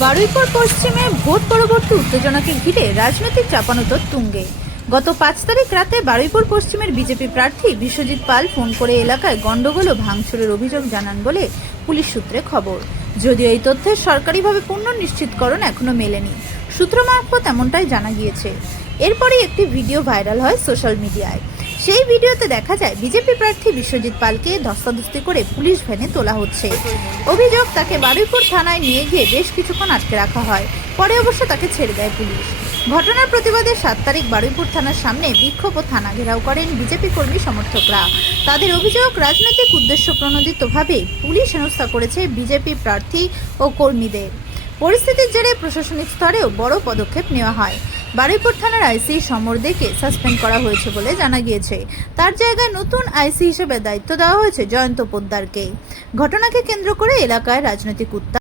বারুইপুর পশ্চিমে ভোট পরবর্তী উত্তেজনাকে ঘিরে রাজনৈতিক চাপানোতর তুঙ্গে। গত 5 তারিখ রাতে বারুইপুর পশ্চিমের বিজেপি প্রার্থী বিশ্বজিৎ পাল ফোন করে এলাকায় গন্ডগোল ও ভাঙচুরের অভিযোগ জানান বলে পুলিশ সূত্রে খবর। যদিও এই তথ্যের সরকারিভাবে পূর্ণ নিশ্চিতকরণ এখনো মেলেনি, সূত্র মারফত এমনটাই জানা গিয়েছে। এরপরই একটি ভিডিও ভাইরাল হয় সোশ্যাল মিডিয়ায়। সেই ভিডিওতে দেখা যায় বিজেপি প্রার্থী বিশ্বজিৎ পালকে ধস্তাধস্তি করে পুলিশ ভ্যানে তোলা হচ্ছে। অভিযোগ, তাকে বারুইপুর থানায় নিয়ে গিয়ে বেশ কিছুক্ষণ আটকে রাখা হয়, পরে অবশ্য তাকে ছেড়ে দেয় পুলিশ। ঘটনার প্রতিবাদে 7 তারিখ বারুইপুর থানার সামনে বিক্ষোভ ও থানা ঘেরাও করেন বিজেপি কর্মী সমর্থকরা। তাদের অভিযোগ, রাজনৈতিক উদ্দেশ্য প্রণোদিতভাবে পুলিশ হেনস্থা করেছে বিজেপি প্রার্থী ও কর্মীদের। পরিস্থিতির জেরে প্রশাসনিক স্তরেও বড় পদক্ষেপ নেওয়া হয়। বারুইপুর থানার আইসি সমর দেকে সাসপেন্ড করা হয়েছে বলে জানা গিয়েছে। তার জায়গায় নতুন আইসি হিসেবে দায়িত্ব দেওয়া হয়েছে জয়ন্ত পোদ্দারকে। ঘটনাকে কেন্দ্র করে এলাকায় রাজনৈতিক উত্তাপ।